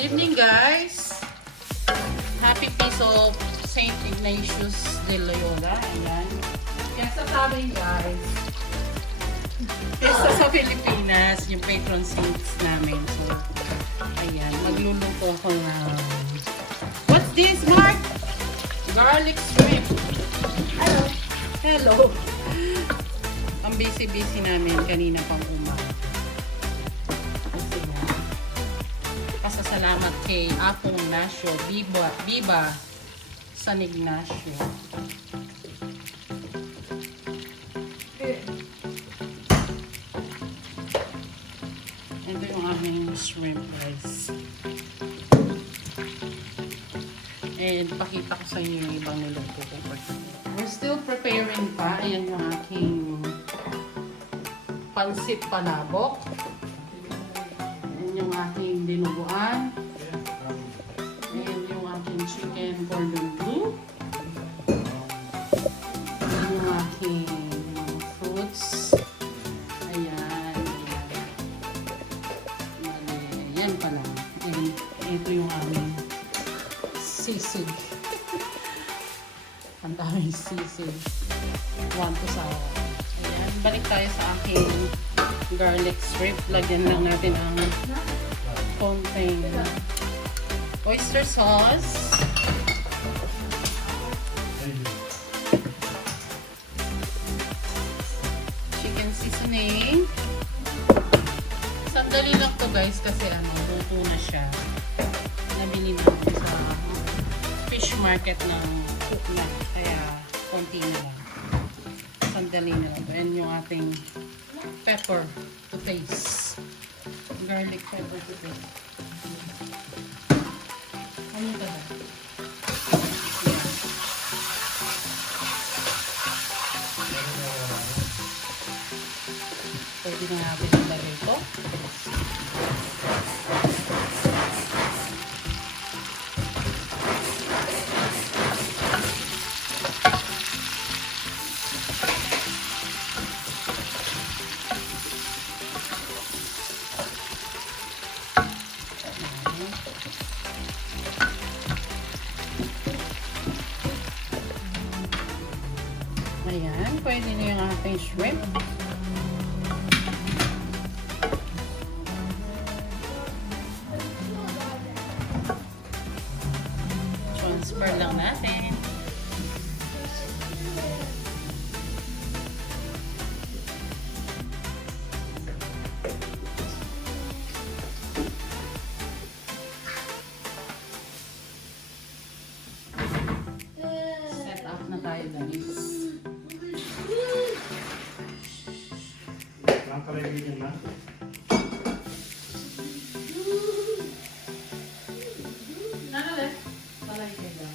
Good evening, guys. Happy Feast of Saint Ignatius De Loyola. Ayan. Yan sa tabi, guys. Pesta sa Pilipinas, yung patron saints namin. So, ayan. Magluluto ako ng... What's this, Mark? Garlic shrimp. Hello. Hello. Ang busy-busy namin kanina pang umaga. Pasasalamat kay Apong Ignacio, Viva, San Ignacio. Ito yung aming shrimp rice. And pakita ko sa inyo yung ibang niluto ko. We're still preparing pa. Ayan yung aking pansit palabok. Yung aking dinuguan. Ayan yung aking chicken cordon bleu. Ayan yung aking fruits. Ayan. Ayan pala. And ito yung aming sisig. Ang daming sisig. One to sa ayan. Balik tayo sa aking garlic shrimp. Lagyan lang natin ang konting oyster sauce. Chicken seasoning. Sandali lang to, guys, kasi luto na siya. Nabili namin sa fish market ng cook na. Kaya konti na lang. Sandali na lang. And yung ating pepper to taste. Garlic pepper to taste. Ano ito ba? Pwede na natin ilagay ito. Ayan, pwede na yung ating shrimp. Transfer lang natin. Set up na tayo, guys. Kaibigan na. Nanalit? Balay kayo ba?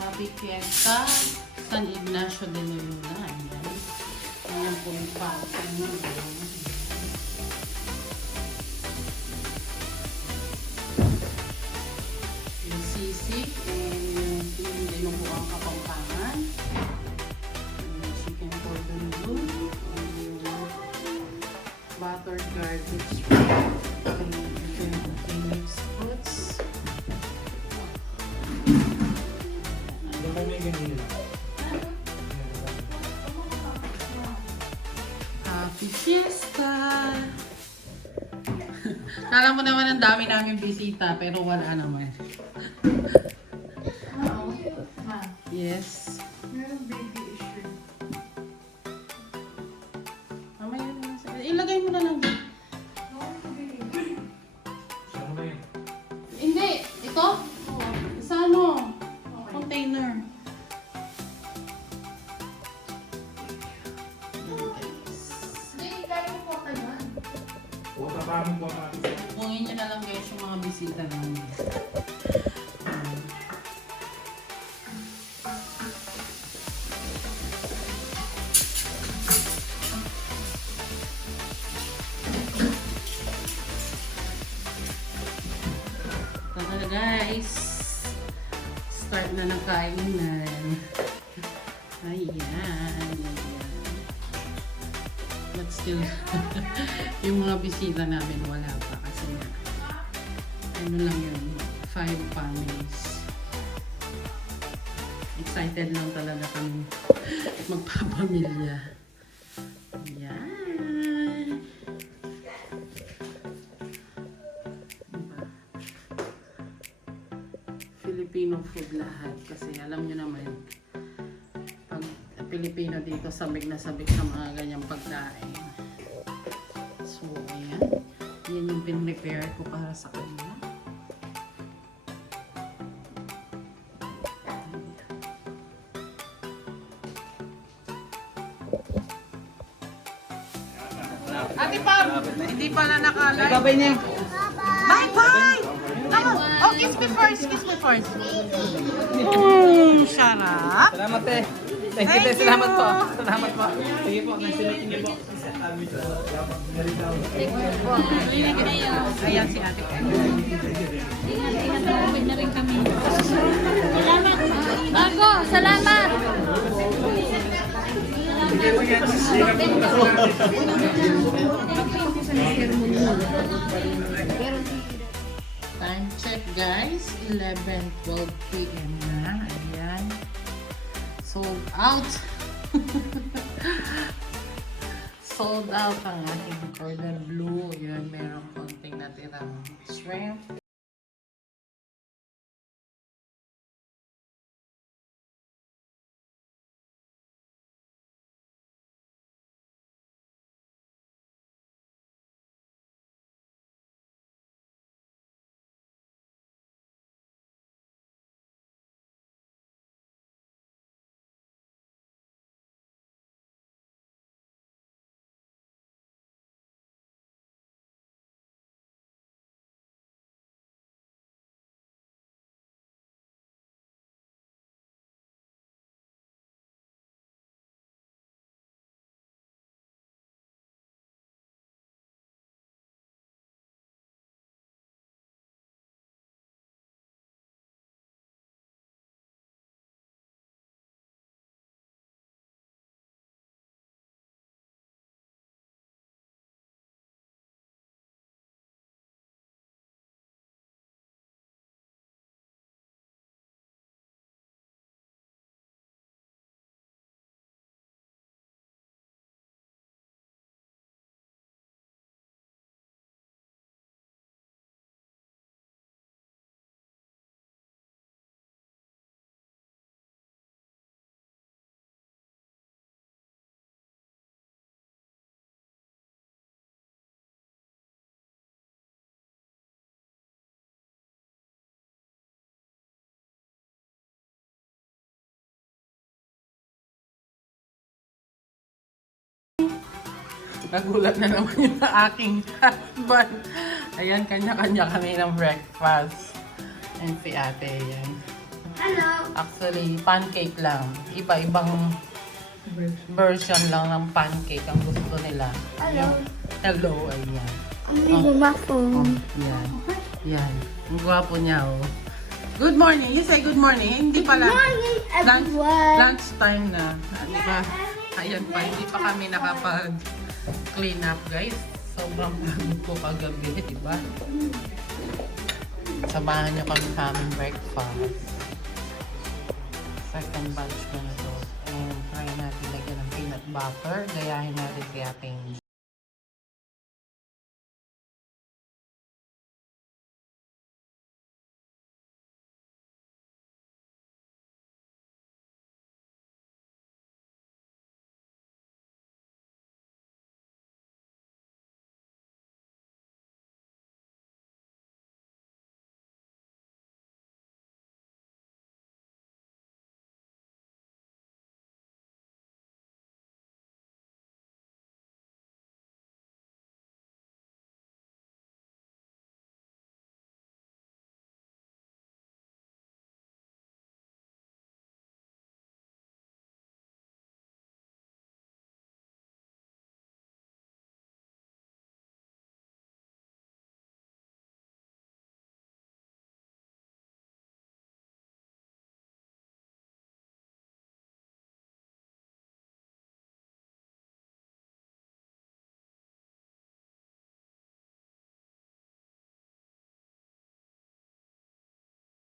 Happy Fiesta, San Ignacio De Loyola. Ayan. Ayan po yung patron. Yung sisig and yung dinuguang Kapampangan. Yung chicken cordon bleu. And yung buttered garlic shrimp. And yung mixed fruits. Happy Fiesta! Kala mo naman ang dami namin bisita, pero wala naman. Yes. Meron baby issue. Mamaya na sa... Ilagay mo na lang. Siya mo na yun. Hindi! Ito? Sa ano? Container. Hindi, kaya mo po ka yan. O, tapamin po ang ating. Pungin nyo na lang, guys, yung mga bisita namin. guys. Start na ng kainan. Ayan. But still, yung mga bisita namin wala pa kasi nga, ano lang yun, 5 families. Excited lang talaga kami magpapamilya. Ayan. Diba? Filipino food lahat kasi alam nyo naman, pag Pilipino dito sabik na sabik sa mga ganyang pagkain. So, ayan. Yan yung pin-prepare ko para sa kanila. Ate Pam! Hindi pala nakalive. Babay niya. Bye-bye! Oh, kiss me first. Kiss me first. Sarap. Salamat eh. Thank you. Thank you. Salamat po. Salamat po. Sige po. Nagsinutin niyo po. Ayan si Ate Pam. Ingat-ingat na uwi na rin kami. Salamat. Bago, salamat. Time check guys, 11:12 p.m. na. Ayan. Sold out. Sold out ang ating cordon bleu. Ayan, meron konting natirang shrimp. Nagulat na naman yung aking husband. Ayan, kanya-kanya kami ng breakfast. And si ate, yan. Hello! Actually, pancake lang. Iba-ibang version lang ng pancake ang gusto nila. Hello. Hello, ayan. Ang phone. Yan. Yan. Ang gwapo niya, oh. Good morning. You say good morning. Hindi pala. Morning, everyone. Lunch time na. Diba? Ayan pa. Hindi pa kami nakapag clean up, guys. Sobrang pagod ko kagabi, diba? Samahan niyo kami sa aming breakfast. Second batch ko na to. And try natin lagyan ng peanut butter. Gayahin natin kaya ating